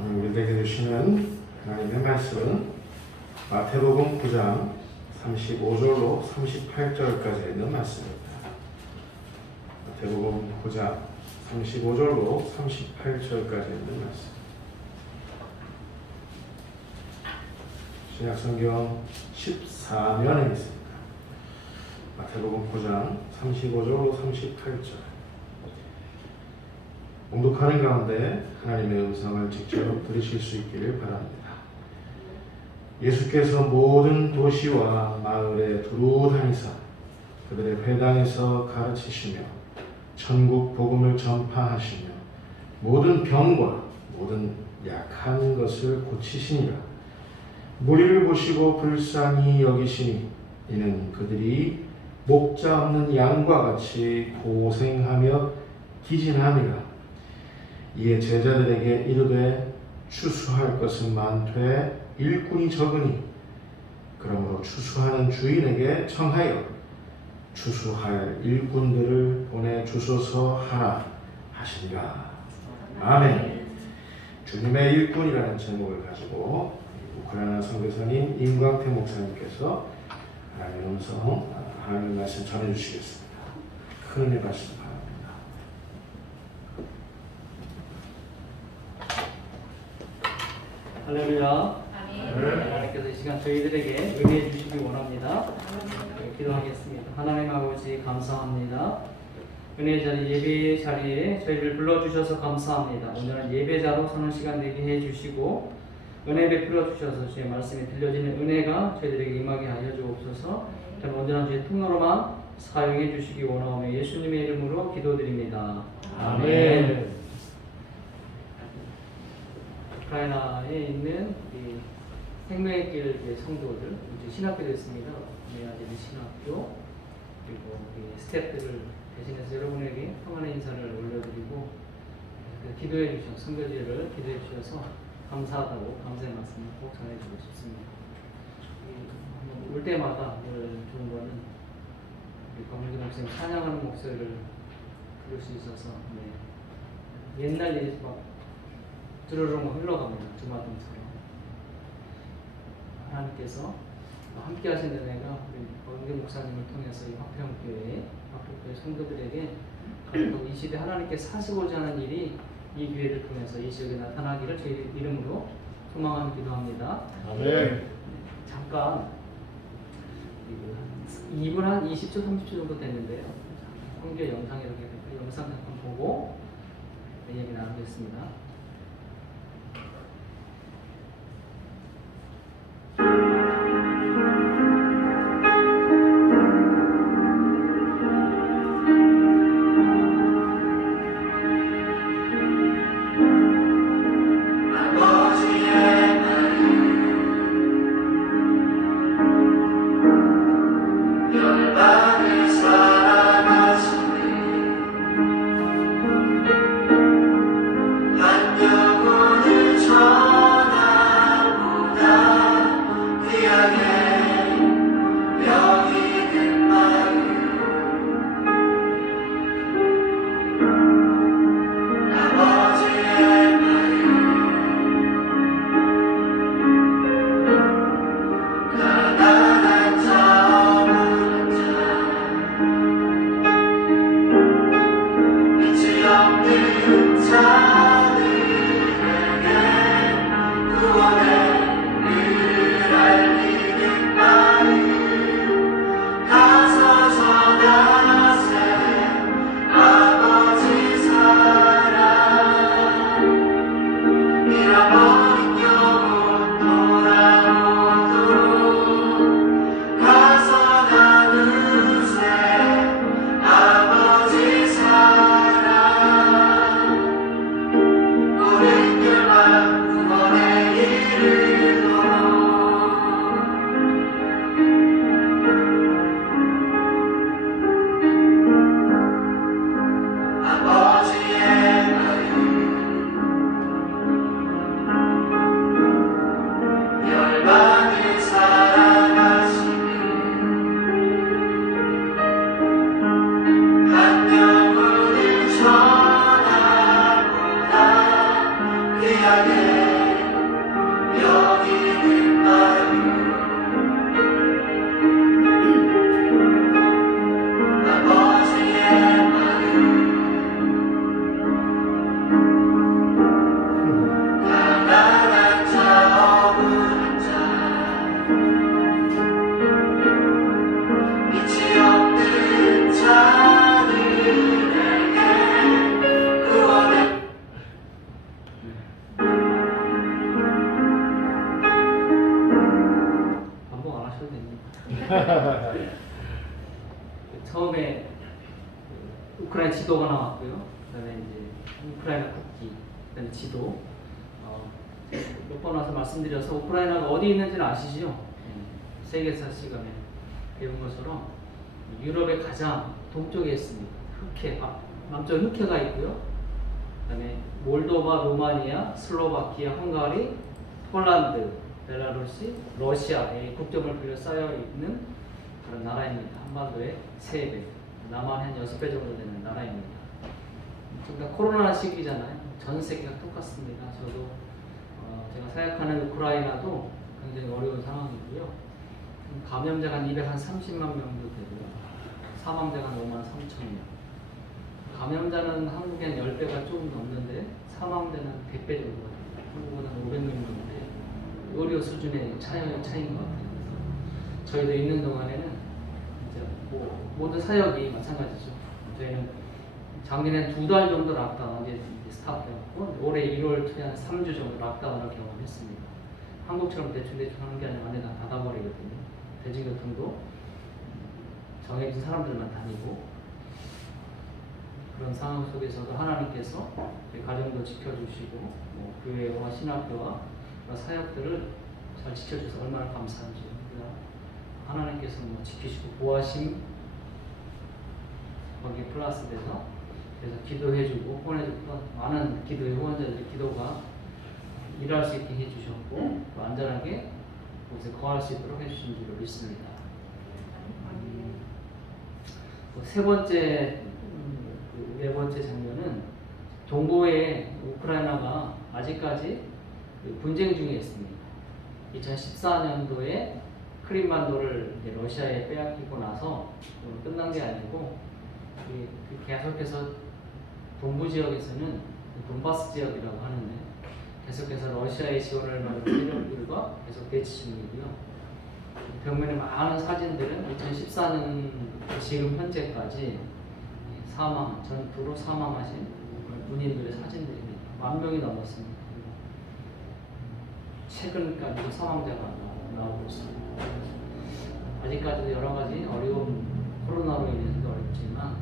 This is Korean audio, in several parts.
오늘 우리에게 주시는 하나님의 말씀은 마태복음 9장 35절로 38절까지 있는 말씀입니다. 마태복음 9장 35절로 38절까지 있는 말씀. 신약성경 14면에 있습니다. 마태복음 9장 35절로 38절. 봉독하는 가운데 하나님의 음성을 직접 들으실 수 있기를 바랍니다. 예수께서 모든 도시와 마을에 두루 다니사 그들의 회당에서 가르치시며 천국 복음을 전파하시며 모든 병과 모든 약한 것을 고치시니라. 무리를 보시고 불쌍히 여기시니 이는 그들이 목자 없는 양과 같이 고생하며 기진함이라. 이에 제자들에게 이르되 추수할 것은 많되 일꾼이 적으니 그러므로 추수하는 주인에게 청하여 추수할 일꾼들을 보내주소서 하라 하시니라. 아멘. 주님의 일꾼이라는 제목을 가지고 우크라이나 선교사님 임광태 목사님께서 하나님의 음성, 하나님의 말씀 전해주시겠습니다. 큰 은혜 받으시기 바랍니다. 할렐루야. 하나님께서 이 시간 저희들에게 은혜해 주시기 원합니다. 기도하겠습니다. 하나님 아버지 감사합니다. 은혜 자리 예배 자리에 저희를 불러주셔서 감사합니다. 오늘은 예배자로 서는 시간 되게 해주시고 은혜 베풀어 주셔서 주의 말씀이 들려지는 은혜가 저희들에게 임하게 하여 주옵소서. 온전한 주의 통로로만 사용해 주시기 원하오며 예수님의 이름으로 기도드립니다. 아멘. 우크라이나에 있는 생명의 길 성도들, 신학교도 있습니다. 메아데리 신학교, 그리고 스태프들을 대신해서 여러분에게 평안의 인사를 올려드리고 기도해 주셔서 선교지를 기도해 주셔서 감사하다고 감사의 말씀을 꼭 전해주고 싶습니다. 올 때마다 좋은 거는 강민규 목사님 찬양하는 목소리를 들을 수 있어서 옛날 일이 막 주르륵 흘러갑니다. 주마등처럼. 하나님께서 함께 하신 은혜가 우리 강민규 목사님을 통해서 이 화평교회 성도들에게 이 시대 하나님께서 하시고자 하는 일이 이 기회를 통해서 이 지역에 나타나기를 저희 이름으로 소망하며 기도합니다. 아멘. 잠깐 2분 한 20초 30초 정도 됐는데요. 성교 영상 이렇게 영상 잠깐 보고 얘기 나누겠습니다. 한 지도가 나왔고요. 그다음에 이제 우크라이나 국기, 그다음에 지도. 몇 번 와서 말씀드려서 우크라이나가 어디 있는지는 아시죠? 세계사 시간에 배운 것처럼 유럽의 가장 동쪽에 있습니다. 흑해, 남쪽 흑해가 있고요. 그다음에 몰도바, 루마니아, 슬로바키아, 헝가리, 폴란드, 벨라루시, 러시아의 국경을 둘러싸여 있는 그런 나라입니다. 한반도의 3배, 남한 한 6배 정도 되는 나라입니다. 그러니까 코로나 시기잖아요. 전 세계가 똑같습니다. 저도 제가 생각하는 우크라이나도 굉장히 어려운 상황이고요. 감염자가 한 230만 명도 되고요. 사망자가 5만 3천 명. 감염자는 한국엔 10배가 조금 넘는데 사망자는 100배 정도가 됩니다. 한국보다 500명인데 의료 수준의 차이인 것 같아요. 그래서 저희도 있는 동안에는 이제 모든 사역이 마찬가지죠. 저희는 작년에 2달 정도 락다운 이제 스탑되었고 올해 1월 초에 한 3주 정도 락다운을 경험했습니다. 한국처럼 대충 하는 게 아니라 완전히 다 닫아버리거든요. 대중교통도 정해진 사람들만 다니고 그런 상황 속에서도 하나님께서 가정도 지켜주시고 교회와 신학교와 사역들을 잘 지켜주셔서 얼마나 감사한지 하나님께서 지키시고 보호하심 거기에 플러스 돼서 그래서 기도해주고 후원해주고 많은 기도의 후원자들의 기도가 일할 수 있게 해주셨고 또 안전하게 곳에 거할 수 있도록 해주신 줄로 믿습니다. 세 번째, 네 번째 장면은 동부의 우크라이나가 아직까지 분쟁 중에 있습니다. 2014년도에 크림반도를 러시아에 빼앗기고 나서 끝난 게 아니고 계속해서 동부 지역에서는 돈바스 지역이라고 하는데 계속해서 러시아의 지원을 받는 세력들과 계속 대치 중이고요. 벽면에 많은 사진들은 2014년 지금 현재까지 전투로 사망하신 군인들의 사진들입니다. 10,000명이 넘었습니다. 최근까지도 사망자가 나오고 있습니다. 아직까지도 여러 가지 어려운 코로나로 인해서도 어렵지만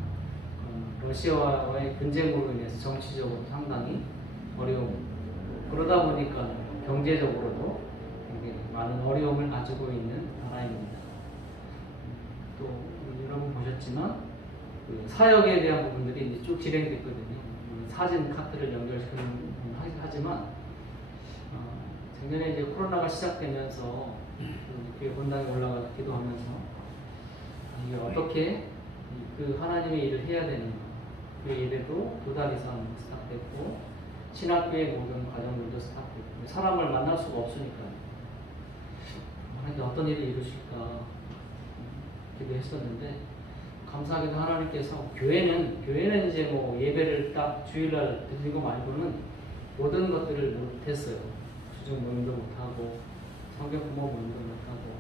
러시아와의 분쟁으로 인해서 정치적으로 상당히 어려움. 그러다 보니까 경제적으로도 굉장히 많은 어려움을 가지고 있는 나라입니다. 또 여러분 보셨지만 사역에 대한 부분들이 이제 쭉 진행됐거든요. 사진 카트를 연결시키는 하지만 작년에 이제 코로나가 시작되면서 교회 본당에 올라가서 기도하면서 이게 어떻게 그 하나님의 일을 해야 되는가. 그 예배도 2달 이상 스탑됐고 신학교의 모든 과정들도 스탑됐고 사람을 만날 수가 없으니까요. 하나님 어떤 일을 이루실까 기도했었는데 감사하게도 하나님께서 교회는 이제 예배를 딱 주일날 드리고 말고는 모든 것들을 못했어요. 수중 모임도 못하고 성경 부모 모임도 못하고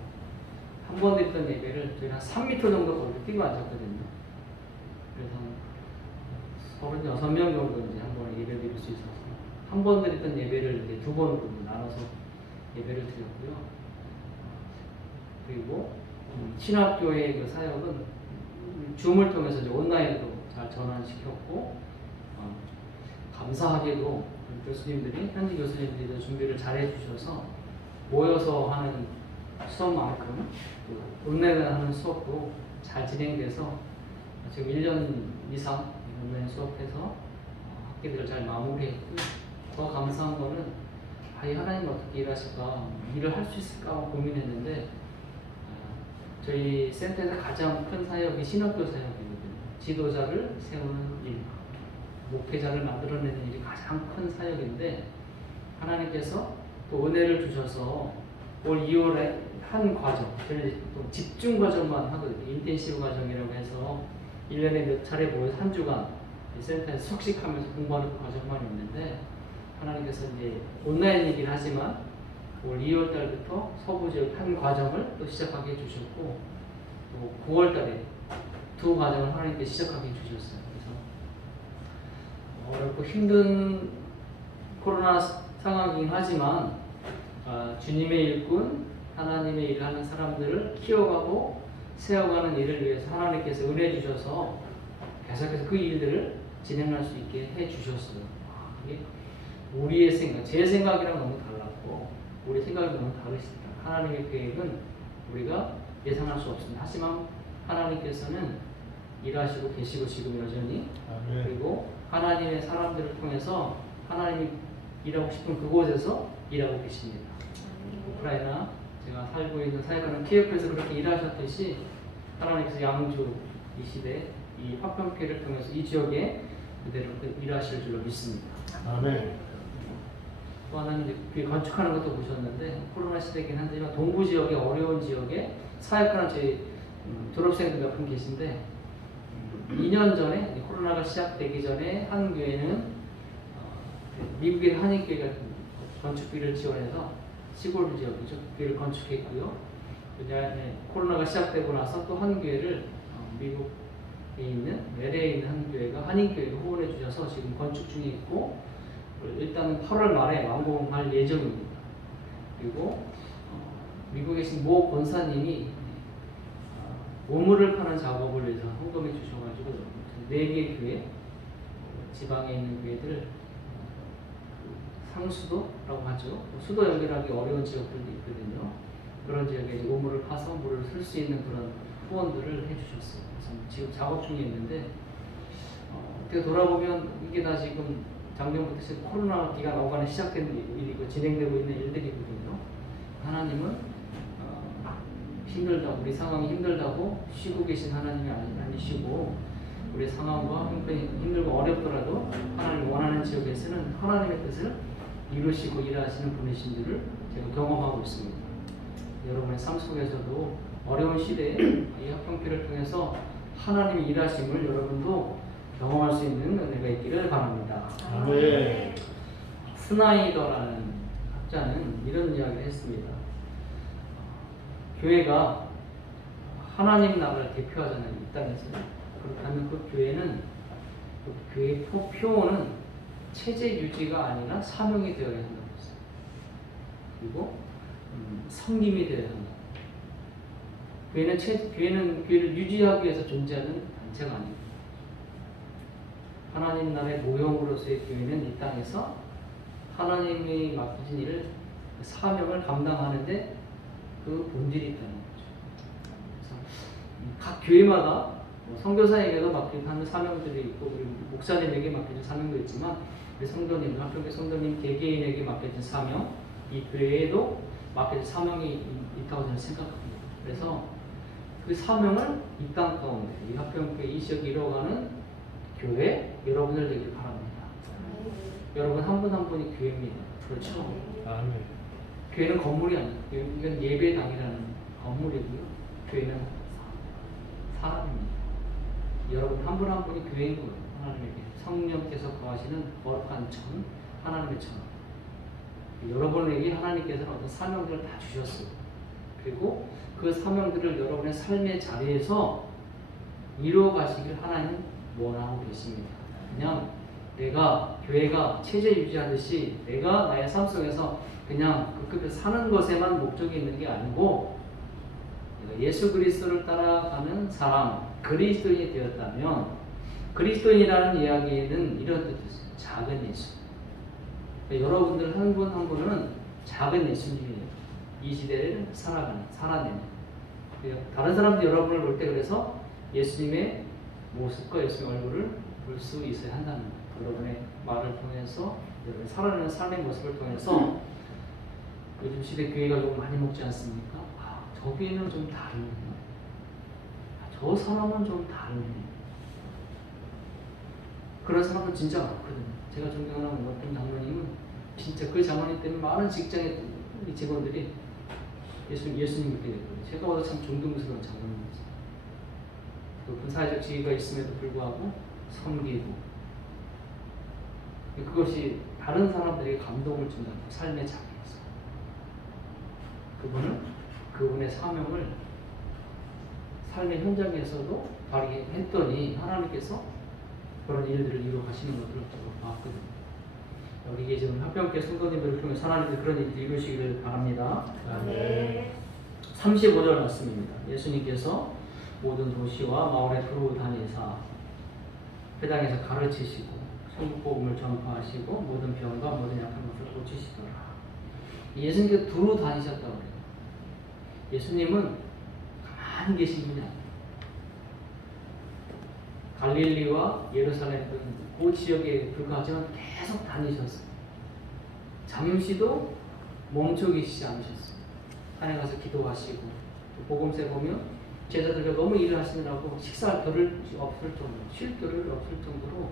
한 번 드렸던 예배를 저희가 한 3m 정도 거기 뛰고 앉았거든요. 그래서 36명 정도 이제 한 번에 예배 드릴 수 있어서 한 번 드렸던 예배를 이제 2번으로 나눠서 예배를 드렸고요. 그리고 신학교의 그 사역은 줌을 통해서 이제 온라인으로 잘 전환시켰고 감사하게도 교수님들이 현지 교수님들이 준비를 잘 해주셔서 모여서 하는 수업만큼 온라인 하는 수업도 잘 진행돼서 지금 1년 이상 온라인 수업해서 학기들을 잘 마무리했고 더 감사한 거는 이 하나님 어떻게 일하실까 일을 할 수 있을까 고민했는데 저희 센터에서 가장 큰 사역이 신학교 사역이거든요. 지도자를 세우는 일, 목회자를 만들어내는 일이 가장 큰 사역인데 하나님께서 또 은혜를 주셔서 올 2월에 한 과정, 저희는 또 집중 과정만 하거든요. 인텐시브 과정이라고 해서 1년에 몇 차례 모여서 한 주간 센터에서 숙식하면서 공부하는 과정만 있는데 하나님께서 이제 온라인이긴 하지만 올 2월 달부터 서부 지역 한 과정을 또 시작하게 해주셨고 또 9월 달에 2 과정을 하나님께 시작하게 해주셨어요. 그래서 어렵고 힘든 코로나 상황이긴 하지만 주님의 일꾼, 하나님의 일을 하는 사람들을 키워가고 세워가는 일을 위해서 하나님께서 은혜 주셔서 계속해서 그 일들을 진행할 수 있게 해 주셨어요. 이게 우리의 생각, 제 생각이랑 너무 달랐고 우리 생각이 너무 다르시다. 하나님의 계획은 우리가 예상할 수 없습니다. 하지만 하나님께서는 일하시고 계시고 지금 여전히 그리고 하나님의 사람들을 통해서 하나님이 일하고 싶은 그곳에서 일하고 계십니다. 우크라이나 제가 살고 있는 사역하는 키예프에서 그렇게 일하셨듯이 하나님께서 양주 이 시대 이 화평회를 통해서 이 지역에 그대로 일하실 줄로 믿습니다. 아멘. 또 하나는 이제 건축하는 것도 보셨는데 코로나 시대이긴 한데지만 동부 지역의 어려운 지역에 사역하는 저희 졸업생들 몇 분 계신데 2년 전에 코로나가 시작되기 전에 한 교회는 미국의 한인교회가 건축비를 지원해서 시골 지역이죠. 교회를 건축했고요. 코로나가 시작되고 나서 또 한 교회를 미국에 있는 LA에 있는 한 교회가 한인교회가 후원해 주셔서 지금 건축 중에 있고 일단은 8월 말에 완공할 예정입니다. 그리고 미국에 계신 모 권사님이 우물을 파는 작업을 위해서 헌금해 주셔가지고 4개의 교회 지방에 있는 교회들 상수도라고 하죠. 수도 연결하기 어려운 지역들도 있거든요. 그런 지역에 우물을 파서 물을 쓸 수 있는 그런 후원들을 해주셨어요. 그래서 지금 작업 중에 있는데 어떻게 돌아보면 이게 다 지금 작년부터 지금 코로나기가 나오가는 시작된 일이고 진행되고 있는 일들이거든요. 하나님은 힘들다고 우리 상황이 힘들다고 쉬고 계신 하나님이 아니시고 우리 상황과 힘들고 어렵더라도 하나님 원하는 지역에서는 하나님의 뜻을 이루시고 일하시는 분이신 줄을 제가 경험하고 있습니다. 여러분의 삶 속에서도 어려운 시대에 이 화평회를 통해서 하나님의 일하심을 여러분도 경험할 수 있는 은혜가 있기를 바랍니다. 아멘. 스나이더라는 학자는 이런 이야기를 했습니다. 교회가 하나님 나라를 대표하잖아요. 이 땅에서. 그렇다면 그 교회는 그 교회의 표어는 체제 유지가 아니라 사명이 되어야 한다고 했어요. 그리고 섬김이 되어야 한다. 교회는 교회를 유지하기 위해서 존재하는 단체가 아닙니다. 하나님 나라의 모형으로서의 교회는 이 땅에서 하나님이 맡기신 일을 사명을 감당하는데 그 본질이 있다는 거죠. 그래서 각 교회마다 선교사에게도 맡긴 사명들이 있고 그리고 목사님에게 맡겨진 사명도 있지만 우리 성도님, 화평회 성도님 개개인에게 맡겨진 사명, 이 교회에도 맡겨진 사명이 있다고 저는 생각합니다. 그래서 그 사명을 이 땅 가운데 이 화평회 이 지역에 이뤄가는 교회 여러분들 되길 바랍니다. 여러분 한 분 한 분이 교회입니다. 그렇죠? 아멘. 교회는 건물이 아니에요. 이건 예배당이라는 건물이고요. 교회는 사람입니다. 여러분 한 분 한 분이 교회인 거예요. 하나님에게 성령께서 거하시는 거룩한 천, 하나님의 천. 여러분에게 하나님께서는 어떤 사명들을 다 주셨어요. 그리고 그 사명들을 여러분의 삶의 자리에서 이루어 가시길 하나님 원하고 계십니다. 그냥 내가 교회가 체제 유지하듯이 내가 나의 삶 속에서 그냥 그 급에 사는 것에만 목적이 있는 게 아니고 내가 예수 그리스도를 따라가는 사람, 그리스도인이 되었다면 그리스도인이라는 이야기에는 이런 뜻이 있어요. 작은 예수. 그러니까 여러분들 한 분 한 분은 작은 예수님이에요. 이 시대를 살아내는. 그러니까 다른 사람들이 여러분을 볼 때 그래서 예수님의 모습과 예수님의 얼굴을 볼 수 있어야 한다는 거예요. 여러분의 말을 통해서 여러분의 살아내는 삶의 모습을 통해서 요즘 시대 교회가 좀 많이 먹지 않습니까? 저 교회는 좀 다르네. 저 사람은 좀 다르네. 그런 사람은 진짜 많거든요. 제가 존경하는 어떤 장로님은 진짜 그 장로님 때문에 많은 직장의 직원들이 예수님 믿게 됐거든요. 제가 봐도 참 존경스러운 장로님이었어요. 높은 사회적 지위가 있음에도 불구하고 섬기고 그것이 다른 사람들에게 감동을 준다는 삶의 자리에서 그분은 그분의 사명을 삶의 현장에서도 발휘했더니 하나님께서 그런 일들을 이루어 가시는 것들을 봤거든요. 우리 계시는 화평회 성도님들을 통해 하나님께서 그런 일을 이루시기를 바랍니다. 아멘. 35절 말씀입니다. 예수님께서 모든 도시와 마을에 두루 다니사 회당에서 가르치시고 천국복음을 전파하시고 모든 병과 모든 약한 것을 고치시더라. 예수님께서 두루 다니셨다고 그래요. 예수님은 가만히 계신 분이 아니에요. 갈릴리와 예루살렘 그 지역에 불과하지만 계속 다니셨어요. 잠시도 멈춰 계시지 않으셨어요. 산에 가서 기도하시고 복음서에 보면 제자들과 너무 일을 하시느라고 식사할 겨를 없을 정도로 쉴 겨를 없을 정도로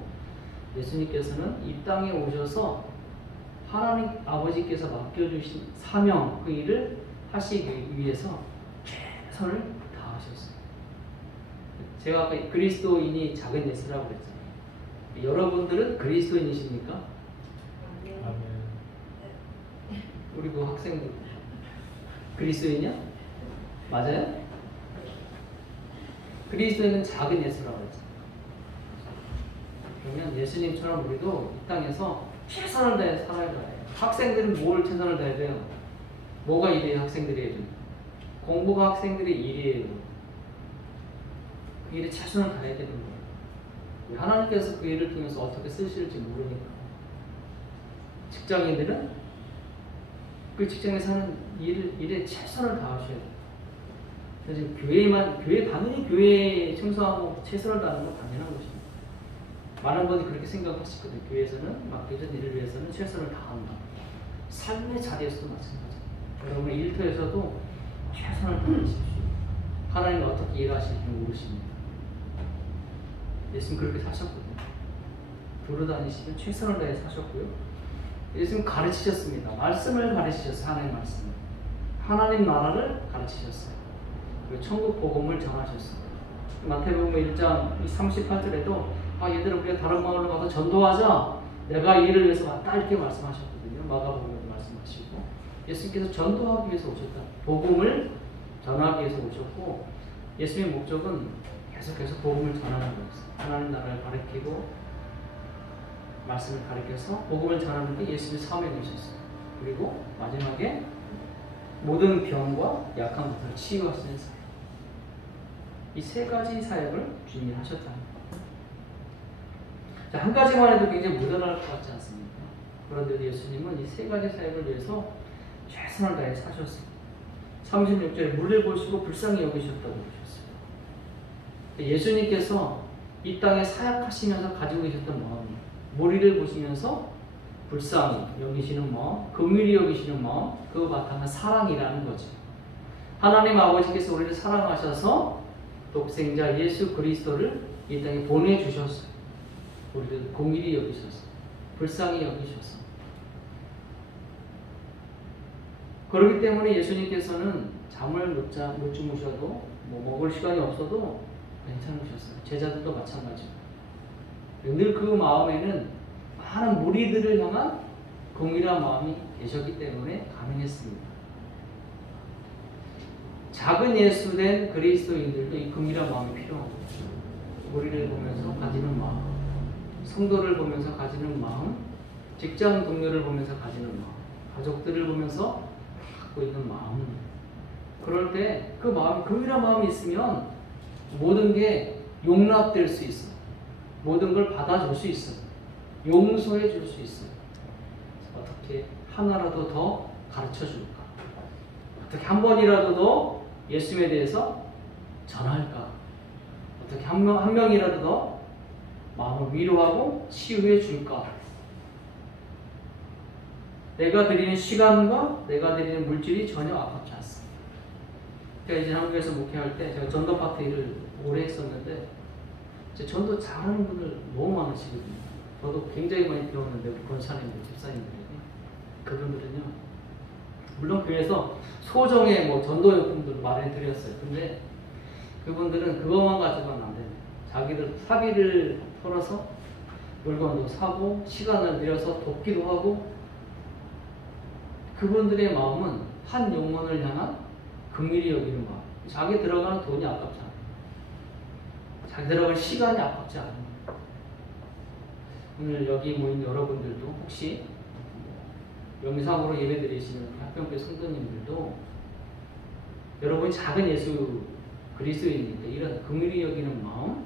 예수님께서는 이 땅에 오셔서 하나님 아버지께서 맡겨주신 사명 그 일을 하시기 위해서 최선을 다하셨어요. 제가 아까 그리스도인이 작은 예수라고 그랬잖아요. 여러분들은 그리스도인이십니까? 우리 그 학생들 그리스도인이야? 맞아요? 그리스도인은 작은 예수라고 했죠. 그러면 예수님처럼 우리도 이 땅에서 최선을 다해 살아야 돼요. 학생들은 뭘 최선을 다해야 돼요? 뭐가 일이에요? 학생들이 해야 돼요? 공부가 학생들의 일이에요. 그 일에 최선을 다해야 되는 거예요. 하나님께서 그 일을 통해서 어떻게 쓰실지 모르니까. 직장인들은 그 직장에서 하는 일에 최선을 다하셔야 돼요. 그래서 당연히 교회에 충성하고 최선을 다하는 건 당연한 것입니다. 많은 분이 그렇게 생각하시거든요. 교회에서는 맡겨진 일을 위해서는 최선을 다한다. 삶의 자리에서도 마찬가지입니다. 여러분의 일터에서도 최선을 다하십시오. 하나님이 어떻게 일하실지 모르십니다. 예수님 그렇게 사셨거든요. 돌아다니시면 최선을 다해 사셨고요. 예수님 가르치셨습니다. 말씀을 가르치셨어요. 하나님 말씀을. 하나님 나라를 가르치셨어요. 그리고 천국 복음을 전하셨어요. 마태복음 1장 38절에도 얘들아 우리가 다른 마을로 가서 전도하자. 내가 이 일을 위해서 왔다 이렇게 말씀하셨거든요. 마가복음에도 말씀하시고 예수님께서 전도하기 위해서 오셨다. 복음을 전하기 위해서 오셨고 예수님의 목적은 계속해서 복음을 전하는 거였어요. 하나님 나라를 가르치고 말씀을 가르쳐서 복음을 전하는 게 예수님의 사명이셨어요. 그리고 마지막에 모든 병과 약한 것을 치유하시는 사역. 이 세 가지 사역을 주님이 하셨다는 겁니다. 자, 한 가지만 해도 굉장히 무던할 것 같지 않습니까? 그런데도 예수님은 이 세 가지 사역을 위해서 최선을 다해 사셨습니다. 36절에 물을 보시고 불쌍히 여기셨다고 그러셨어요. 예수님께서 이 땅에 사역하시면서 가지고 계셨던 마음이 무리를 보시면서 불쌍히 여기시는 마음, 긍휼히 여기시는 마음, 그 바탕은 사랑이라는 거죠. 하나님 아버지께서 우리를 사랑하셔서 독생자 예수 그리스도를 이 땅에 보내주셨어요. 우리를 긍휼히 여기셨어요. 불쌍히 여기셨어요. 그렇기 때문에 예수님께서는 잠을 못 주무셔도 먹을 시간이 없어도 괜찮으셨어요. 제자들도 마찬가지고. 늘 그 마음에는 많은 무리들을 향한 긍휼한 마음이 계셨기 때문에 가능했습니다. 작은 예수된 그리스도인들도 이 긍휼한 마음이 필요한 거죠. 무리를 보면서 가지는 마음, 성도를 보면서 가지는 마음, 직장 동료를 보면서 가지는 마음, 가족들을 보면서 갖고 있는 마음. 그럴 때 그 마음, 긍휼한 마음이 있으면 모든 게 용납될 수 있어요. 모든 걸 받아줄 수 있어요. 용서해 줄 수 있어요. 어떻게 하나라도 더 가르쳐 줄까? 어떻게 한 번이라도 더 예수님에 대해서 전할까? 어떻게 한 명이라도 더 마음을 위로하고 치유해 줄까? 내가 드리는 시간과 내가 드리는 물질이 전혀 아깝지 않습니다. 제가 이제 한국에서 목회할 때 제가 전도 파트 일을 오래 했었는데 전도 잘하는 분들 너무 많으시거든요. 저도 굉장히 많이 배웠는데 권사님들, 집사님들이 그분들은요. 물론 교회에서 소정의 전도용품들을 마련해 드렸어요. 근데 그분들은 그것만 가지고는 안 됩니다. 자기들 사비를 털어서 물건도 사고 시간을 들여서 돕기도 하고 그분들의 마음은 한 영혼을 향한 긍휼히 여기는 마음. 자기 들어가는 돈이 아깝지 않아요. 자기 들어갈 시간이 아깝지 않아요. 오늘 여기 모인 여러분들도 혹시 영상으로 예배드리시는 합병교회 성도님들도 여러분이 작은 예수 그리스도인이니까 이런 긍휼히 여기는 마음,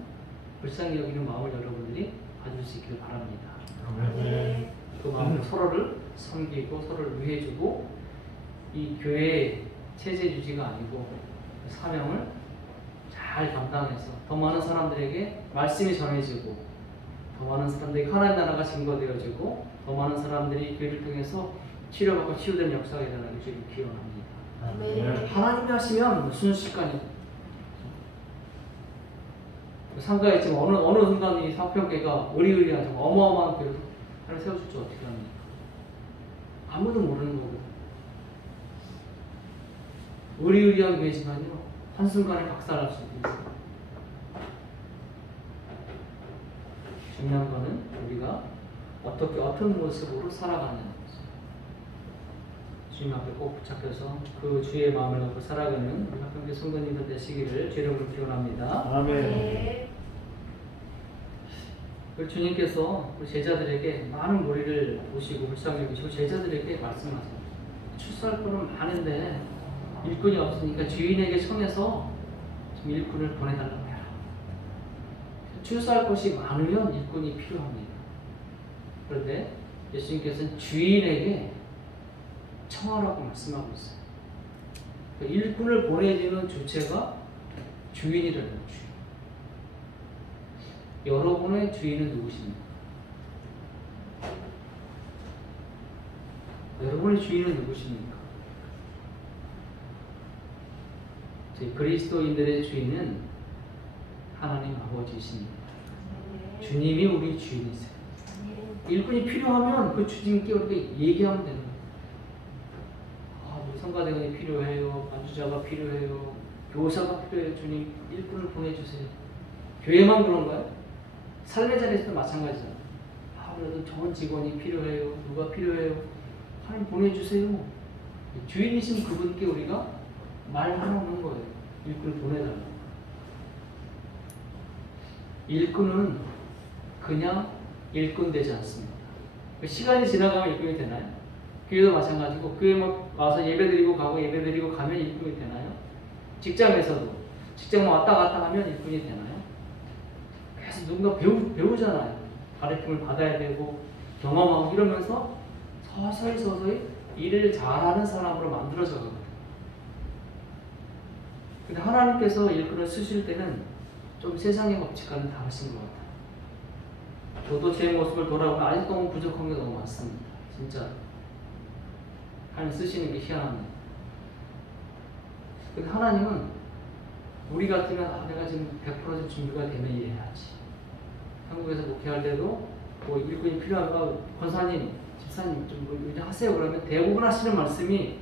불쌍히 여기는 마음을 여러분들이 가질 수 있기를 바랍니다. 네. 그 마음으로 서로를 섬기고 서로를 위해주고 이 교회의 체제 유지가 아니고 사명을 잘 감당해서 더 많은 사람들에게 말씀이 전해지고 더 많은 사람들에게 하나님 나라가 증거되어지고 더 많은 사람들이 교회를 통해서 치료받고 치유되는 역사가 일어나길 주님 기원합니다. 하나님이 하시면 순식간에 상가에 지금 어느 순간 이 사평계가 의리의리한 정말 어마어마한 교회를 하나 세워줄지 어떻게 합니까? 아무도 모르는 거거든. 의리의리한 교회지만요 한순간에 박살날 수도 있어요. 중요한 거는 우리가 어떤 모습으로 살아가는 거죠. 주님 앞에 꼭 붙잡혀서 그 주의 마음을 갖고 살아가는 우리 합평교 성도님들 되시기를 주님으로 기원합니다. 아멘. 우리 주님께서 우리 제자들에게 많은 무리를 보시고 불쌍히 여기시고 제자들에게 말씀하세요. 출소할 거는 많은데 일꾼이 없으니까 주인에게 청해서 좀 일꾼을 보내달라고 해라. 출소할 것이 많으면 일꾼이 필요합니다. 그런데 예수님께서는 주인에게 청하라고 말씀하고 있어요. 일꾼을 보내주는 주체가 주인이라는 거죠. 여러분의 주인은 누구십니까? 여러분의 주인은 누구십니까? 저희 그리스도인들의 주인은 하나님 아버지이십니다. 주님이 우리 주인이세요. 일꾼이 필요하면 그 주님께 우리가 얘기하면 되는 거예요. 우리 성가대원이 필요해요. 반주자가 필요해요. 교사가 필요해요. 주님 일꾼을 보내주세요. 교회만 그런가요? 삶의 자리에서도 마찬가지잖아요. 그래도 좋은 직원이 필요해요. 누가 필요해요. 하나님 보내주세요. 주인이신 그분께 우리가 말하는 거예요. 일꾼을 보내달라고. 일꾼은 그냥 일꾼 되지 않습니다. 시간이 지나가면 일꾼이 되나요? 교회도 마찬가지고 교회 와서 예배드리고 가고 예배드리고 가면 일꾼이 되나요? 직장에서도 직장 왔다 갔다 하면 일꾼이 되나요? 계속 누군가 배우잖아요. 가르침을 받아야 되고 경험하고 이러면서 서서히 일을 잘하는 사람으로 만들어져 가거든요. 근데 하나님께서 일꾼을 쓰실 때는 좀 세상의 법칙과는 다르신 것 같아요. 저도 제 모습을 돌아보면 아직도 너무 부족한 게 너무 많습니다. 진짜 하나님 쓰시는 게 희한합니다. 근데 하나님은 우리 같으면 내가 지금 100% 준비가 되면 일해야지. 한국에서 목회할 때도 뭐 일꾼이 필요한가 권사님, 집사님 좀 하세요 그러면 대부분 하시는 말씀이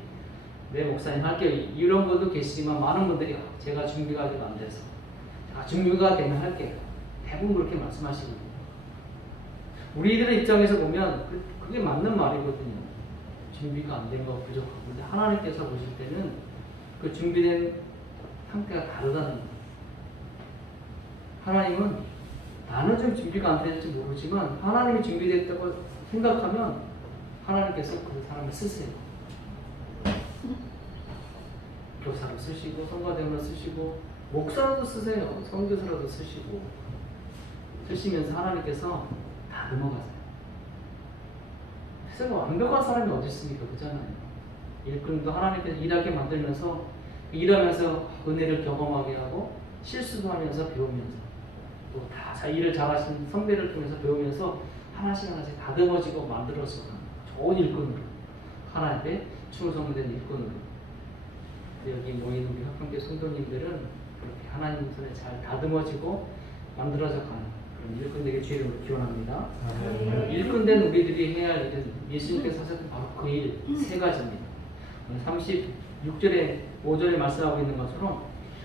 네 목사님 할게요. 이런 분도 계시지만 많은 분들이 제가 준비가 아직 안 돼서 준비가 되면 할게요. 대부분 그렇게 말씀하시거든요. 우리들의 입장에서 보면 그게 맞는 말이거든요. 준비가 안 된 거 부족하고. 근데 하나님께서 보실 때는 그 준비된 상태가 다르다는 거예요. 하나님은 나는 좀 준비가 안 될지 모르지만 하나님이 준비됐다고 생각하면 하나님께서 그 사람을 쓰세요. 교사로 쓰시고 성가대원으로 쓰시고 목사로도 쓰세요. 선교사로도 쓰시고 쓰시면서 하나님께서 다듬어가세요. 세상에 완벽한 사람이 어디 있습니까? 그렇잖아요. 일꾼도 하나님께서 일하게 만들면서 일하면서 은혜를 경험하게 하고 실수도 하면서 배우면서 또 다 일을 잘하시는 선배를 통해서 배우면서 하나씩 다듬어지고 만들어서 좋은 일꾼으로 하나님께 충성된 일꾼으로 여기 모인 우리 합평교 성도님들은 그렇게 하나님 손에 잘 다듬어지고 만들어져 가는 그런 일꾼되게 주의를 기원합니다. 일꾼된 우리들이 해야 할 일은 예수님께서 하셨던 바로 그 일 세 가지입니다. 36절에 5절에 말씀하고 있는 것처럼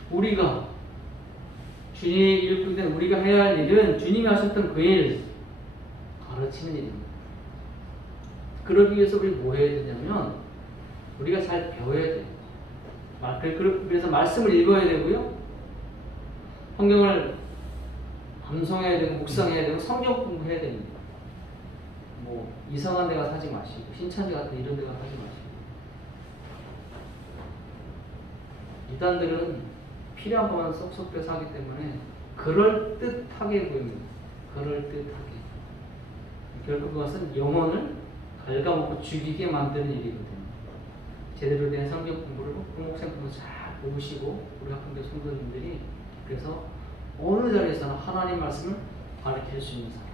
우리가 주님의 일꾼된 우리가 해야 할 일은 주님이 하셨던 그 일 가르치는 일입니다. 그러기 위해서 우리 뭐 해야 되냐면 우리가 잘 배워야 돼요. 그래서 말씀을 읽어야 되고요. 성경을 암송해야 되고 묵상해야 되고 성경 공부해야 됩니다. 뭐 이상한 데 가서 하지 마시고 신천지 같은 이런 데 가서 하지 마시고 이단들은 필요한 것만 쏙쏙 빼서 하기 때문에 그럴듯하게 보입니다. 그럴듯하게. 결국 그것은 영혼을 갉아먹고 죽이게 만드는 일이거든요. 제대로 된 성경 공부를 목생 공부 잘 보시고 우리 학교 성도님들이 그래서 어느 자리에서나 하나님 말씀을 가르칠 수 있는 사람,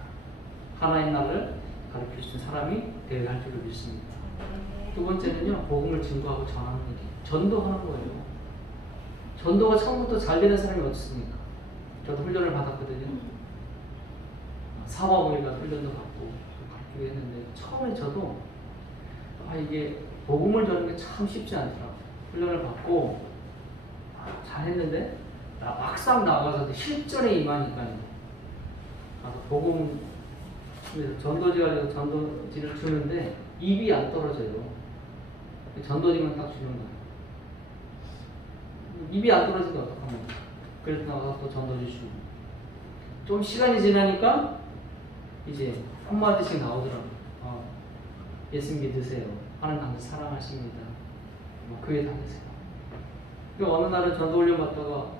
하나님 나라를 가르칠 수 있는 사람이 되어야 할 줄로 믿습니다. 두 번째는요, 복음을 증거하고 전하는 일, 전도하는 거예요. 전도가 처음부터 잘 되는 사람이 어떻습니까? 저도 훈련을 받았거든요. 사화보니까 훈련도 받고 가르치고 했는데 처음에 저도 이게 복음을 전하는 게 참 쉽지 않더라고요. 훈련을 받고 잘했는데 막상 나가서 실전에 임하니까요. 복음 전도지가 전도지를 주는데 입이 안 떨어져요. 전도지만 딱 주는 거예요. 입이 안 떨어지면 어떡합니까? 그래서 나가서 또 전도지 주고 좀 시간이 지나니까 이제 한마디씩 나오더라고요. 예수 믿으세요. 하나님 당신 사랑하십니다. 교회 다니세요. 어느 날은 전도 훈련 받다가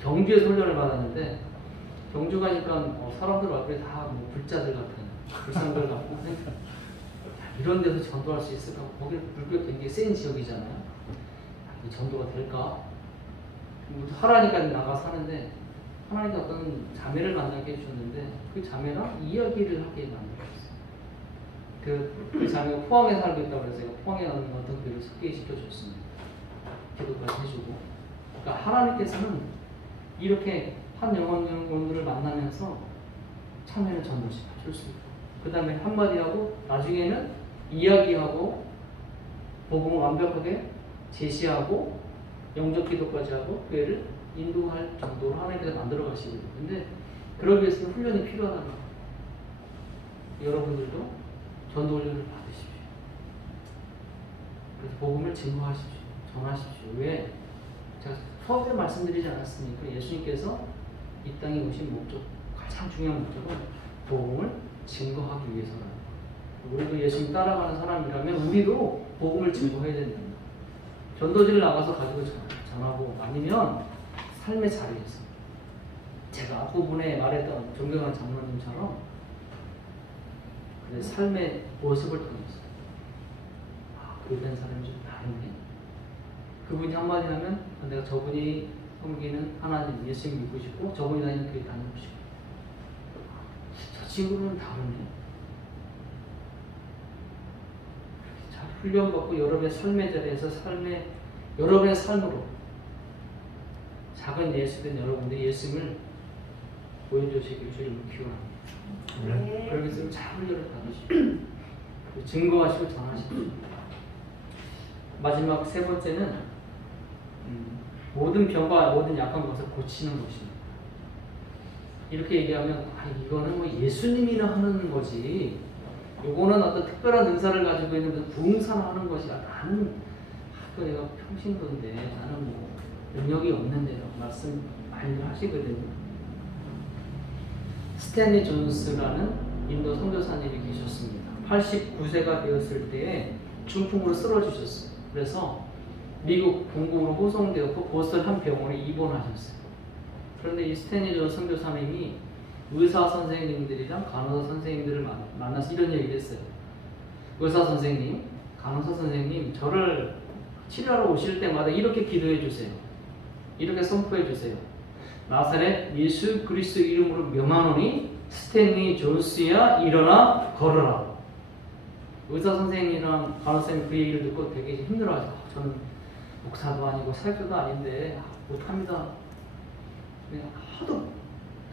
경주에서 훈련을 받았는데 경주 가니까 사람들 앞에 다 불자들 같은 불상들 같고 이런 데서 전도할 수 있을까? 거기 불교 굉장히 센 지역이잖아요. 전도가 될까? 하라니까 나가서 하는데 하나님께 어떤 자매를 만나게 해주셨는데 그 자매랑 이야기를 하게 만들었어요. 그 자매가 포항에 살고 있다고 해서 포항에 가는 어떤 교회를 소개시켜줬습니다. 기도까지 해주고. 그러니까 하나님께서는 이렇게 한 영혼들을 만나면서 처음에는 전도식 줄 수 있고 그 다음에 한마디 하고 나중에는 이야기하고 복음을 완벽하게 제시하고 영적 기도까지 하고 교회를 인도할 정도로 하나님께서 만들어 가시거든요. 근데 그러기 위해서는 훈련이 필요하다는 거예요. 여러분들도 전도 훈련을 받으십시오. 그래서 복음을 증거하십시오. 전하십시오. 왜? 제가 처음에 말씀드리지 않았습니까? 예수님께서 이 땅에 오신 목적, 가장 중요한 목적은 복음을 증거하기 위해서라는 거예요. 우리도 예수님 따라가는 사람이라면 우리도 복음을 증거해야 된다. 전도지를 나가서 가지고 전하고 아니면 삶의 자리에서 제가 앞부분에 말했던 존경하는 장로님처럼 삶의 모습을 통해서 그런 사람이 좀 다르네. 그분이 한마디 하면 내가 저분이 섬기는 하나님 예수님 믿고 싶고 저분이 다니는 교회 다니고 싶고 저 친구는 다르네. 잘 훈련받고 여러분의 삶의 자리에서 여러분의 삶으로 작은 예수된 여러분들이 예수님을 보여주시기를 주님을 기원합니다. 그러기 위해서 잘 훈련을 받으시고 증거하시고 전하십시오. 마지막 세 번째는 모든 병과 모든 약한 것을 고치는 것입니다. 이렇게 얘기하면 이거는 뭐 예수님이나 하는 거지 이거는 어떤 특별한 은사를 가지고 있는 부흥사나 하는 것이야. 나는 내가 평신도인데 나는 뭐 능력이 없는데요. 말씀 많이 하시거든요. 스탠리 존스라는 인도 선교사님이 계셨습니다. 89세가 되었을 때에 중풍으로 쓰러지셨어요. 그래서 미국 본국으로 호송되었고 보스턴 한 병원에 입원하셨어요. 그런데 이 스탠리 존스 선교사님이 의사 선생님들이랑 간호사 선생님들을 만나서 이런 얘기를 했어요. 의사 선생님, 간호사 선생님, 저를 치료하러 오실 때마다 이렇게 기도해 주세요. 이렇게 선포해 주세요. 나사렛 예수 그리스도 이름으로 명하노니 스탠리 존스야 일어나 걸어라. 의사 선생님이랑 간호사 선생님 그 얘기를 듣고 되게 힘들어하죠. 저는 목사도 아니고 사역자도 아닌데 못합니다. 하도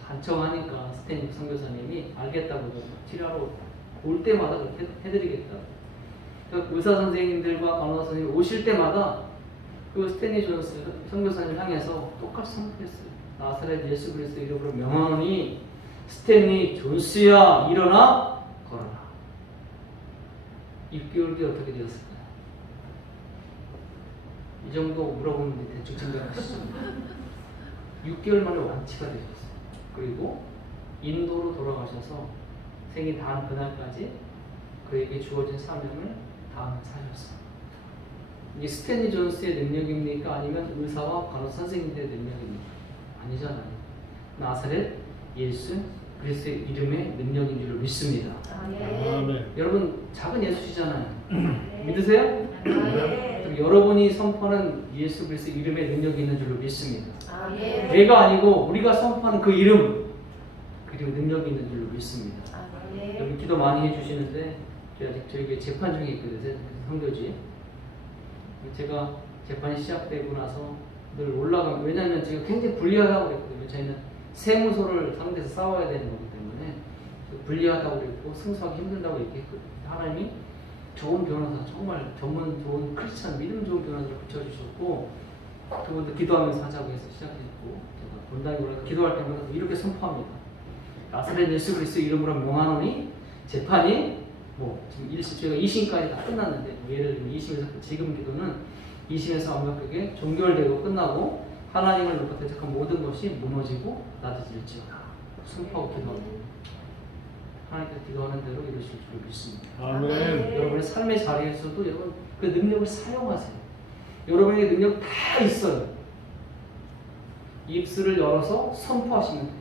간청하니까 스탠리 선교사님이 알겠다고 치료하러 올 때마다 그렇게 해드리겠다고. 그러니까 의사 선생님들과 간호사 선생님이 오실 때마다 그 스탠리 존스 선교사님 향해서 똑같이 선포했어요. 나사렛 예수 그리스도 이름으로 명하노니 스탠리 존스야 일어나 걸어라. 6개월 뒤에 어떻게 되었을까요? 이 정도 물어보는데 대충 생각하시죠. 6개월 만에 완치가 되셨어요. 그리고 인도로 돌아가셔서 생이 다한 그날까지 그에게 주어진 사명을 다음에 사셨어요. 이게 스탠리 존스의 능력입니까? 아니면 의사와 간호사 선생님들의 능력입니까? 아니잖아요. 나사렛 예수 그리스도의 이름의 능력인 줄로 믿습니다. 아멘. 여러분 작은 예수시잖아요. 믿으세요? 아멘. 그럼 여러분이 선포하는 예수 그리스도 이름의 능력이 있는 줄로 믿습니다. 아멘. 내가 아니고 우리가 선포하는 그 이름, 그 이름 능력이 있는 줄로 믿습니다. 아멘. 여러분 기도 많이 해주시는데 저희 교회 재판 중에 있거든요. 성교지. 제가 재판이 시작되고 나서 늘 올라가고, 왜냐하면 제가 굉장히 불리하다고 그랬거든요. 저희는 세무소를 상대해서 싸워야 되는 거기 때문에 불리하다고 그랬고 승소하기 힘들다고 얘기했거든요. 하나님이 좋은 변호사, 정말 전문 좋은 크리스찬, 믿음 좋은 변호사를 붙여주셨고, 그분도 기도하면서 하자고 해서 시작했고, 제가 본당에 기도할 때마다 이렇게 선포합니다. 나사렛 예수 그리스도 이름으로 명하노니 재판이 지금 1심제가 2심까지 다 끝났는데, 예를 들면 2심에서 지금 기도는 2심에서 완벽하게 종결되고 끝나고 하나님을 놓고 대적한 모든 것이 무너지고 나아질지어다 선포하고 기도합니다. 하나님께서 기도하는 대로 이루실 줄 믿습니다. 아멘. 여러분의 삶의 자리에서도 여러분 그 능력을 사용하세요. 여러분에게 능력 다 있어요. 입술을 열어서 선포하시면 돼요.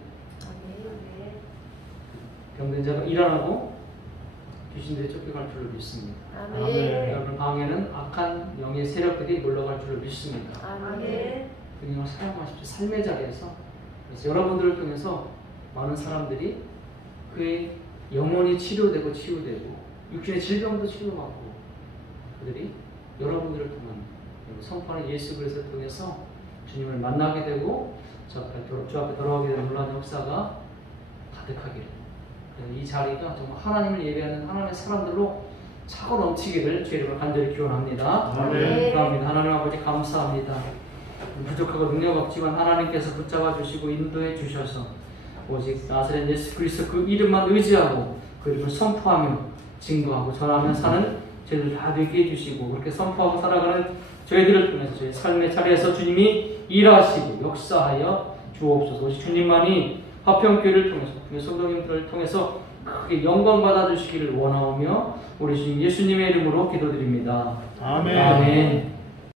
병든 자가 일어나고 귀신들이 쫓겨갈 줄로 믿습니다. 아멘. 여러분 방에는 악한 영의 세력들이 물러갈 줄로 믿습니다. 아멘. 그 능력을 사용하십시오. 삶의 자리에서. 그래서 여러분들을 통해서 많은 사람들이 그의 영혼이 치료되고 치유되고 육신의 질병도 치료받고, 그들이 여러분들을 통한 선포하는 예수 그리스도를 통해서 주님을 만나게 되고 주 앞에 돌아오게 되는 놀라운 역사가 가득하기를, 이 자리가 정말 하나님을 예배하는 하나님의 사람들로 차고 넘치기를 주의 이름으로 간절히 기원합니다. 아멘. 감사합니다. 하나님 아버지 감사합니다. 부족하고 능력 없지만 하나님께서 붙잡아 주시고 인도해 주셔서 오직 나사렛 예수 그리스도 그 이름만 의지하고 그 이름을 선포하며 증거하고 전하며 사는 저희들 다 되게 해주시고, 그렇게 선포하고 살아가는 저희들을 통해서 저희 삶의 자리에서 주님이 일하시고 역사하여 주옵소서. 오직 주님만이 화평교회를 통해서 성도님들을 통해서 크게 영광 받아주시기를 원하오며 우리 주님 예수님의 이름으로 기도드립니다. 아멘. 아멘.